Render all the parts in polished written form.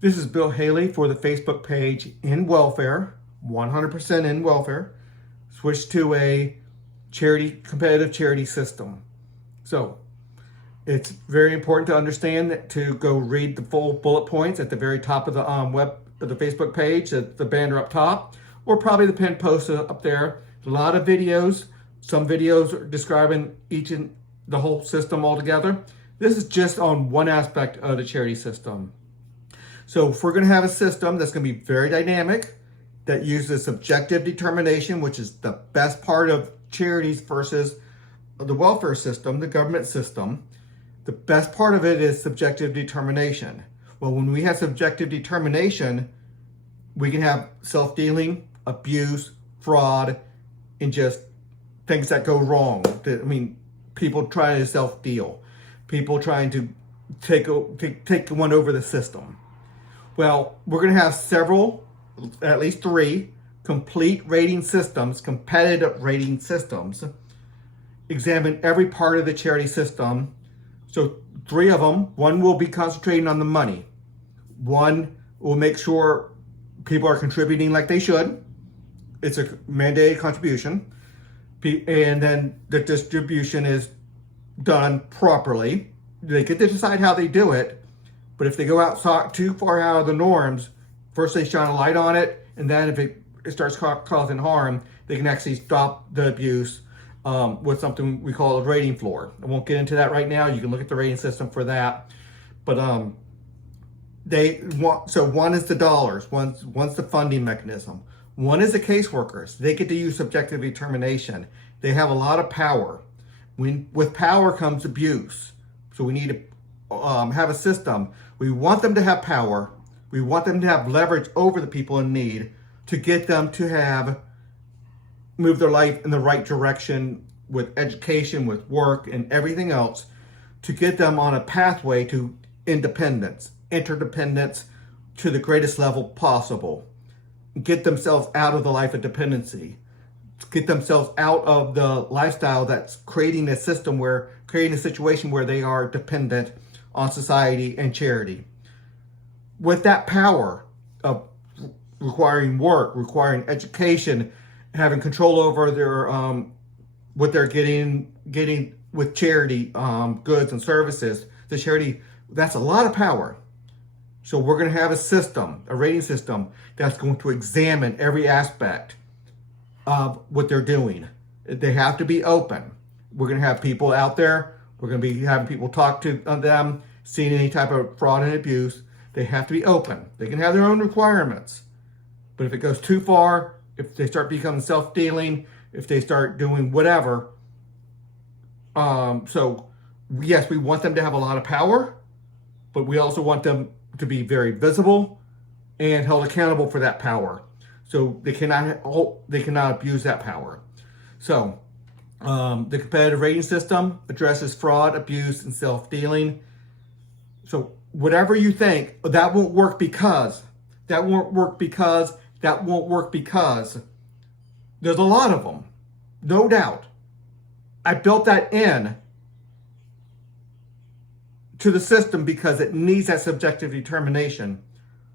This is Bill Haley for the Facebook page In Welfare, 100% in welfare. Switch to a competitive charity system. So it's very important to understand that to go read the full bullet points at the very top of the the Facebook page, at the banner up top, or probably the pinned post up there. A lot of videos. Some videos are describing the whole system altogether. This is just on one aspect of the charity system. So if we're going to have a system that's going to be very dynamic, that uses subjective determination, which is the best part of charities versus the welfare system, the government system, the best part of it is subjective determination. Well, when we have subjective determination, we can have self-dealing, abuse, fraud, and just things that go wrong. I mean, people trying to self-deal, people trying to take one over the system. Well, we're going to have several, at least 3, complete rating systems, competitive rating systems, examine every part of the charity system. So 3 of them, one will be concentrating on the money. One will make sure people are contributing like they should. It's a mandated contribution. And then the distribution is done properly. They get to decide how they do it. But if they go out too far out of the norms, first they shine a light on it, and then if it starts causing harm, they can actually stop the abuse with something we call a rating floor. I won't get into that right now. You can look at the rating system for that. But so one is the dollars, one's the funding mechanism. One is the caseworkers. They get to use subjective determination. They have a lot of power. With power comes abuse. So we need to have a system. We want them to have power. We want them to have leverage over the people in need to get them to move their life in the right direction with education, with work, and everything else, to get them on a pathway to independence, interdependence to the greatest level possible. Get themselves out of the life of dependency. Get themselves out of the lifestyle that's creating a situation where they are dependent on society and charity. With that power of requiring work, requiring education, having control over their what they're getting with charity goods and services, the charity, that's a lot of power. So we're going to have a system, a rating system, that's going to examine every aspect of what they're doing. They have to be open. We're going to have people out there. We're going to be having people talk to them, seeing any type of fraud and abuse. They have to be open. They can have their own requirements. But if it goes too far, if they start becoming self-dealing, if they start doing whatever, so yes, we want them to have a lot of power, but we also want them to be very visible and held accountable for that power. So they cannot abuse that power. So the competitive rating system addresses fraud, abuse, and self-dealing. So whatever you think, that won't work because, that won't work because, that won't work because, there's a lot of them, no doubt. I built that in to the system because it needs that subjective determination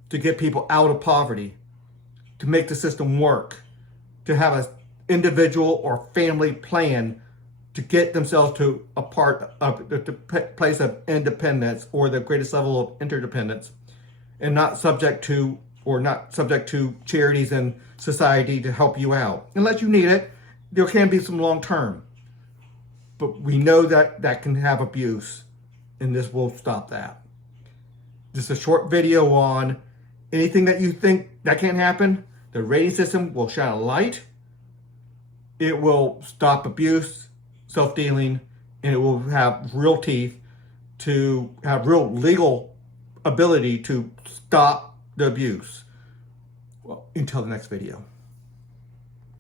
to get people out of poverty, to make the system work, to have an individual or family plan to get themselves to a place of independence or the greatest level of interdependence, and not subject to charities and society to help you out. Unless you need it, there can be some long term. But we know that can have abuse, and this will stop that. Just a short video on anything that you think that can't happen. The rating system will shine a light. It will stop abuse, self-dealing, and it will have real teeth to have real legal ability to stop the abuse. Well, until the next video.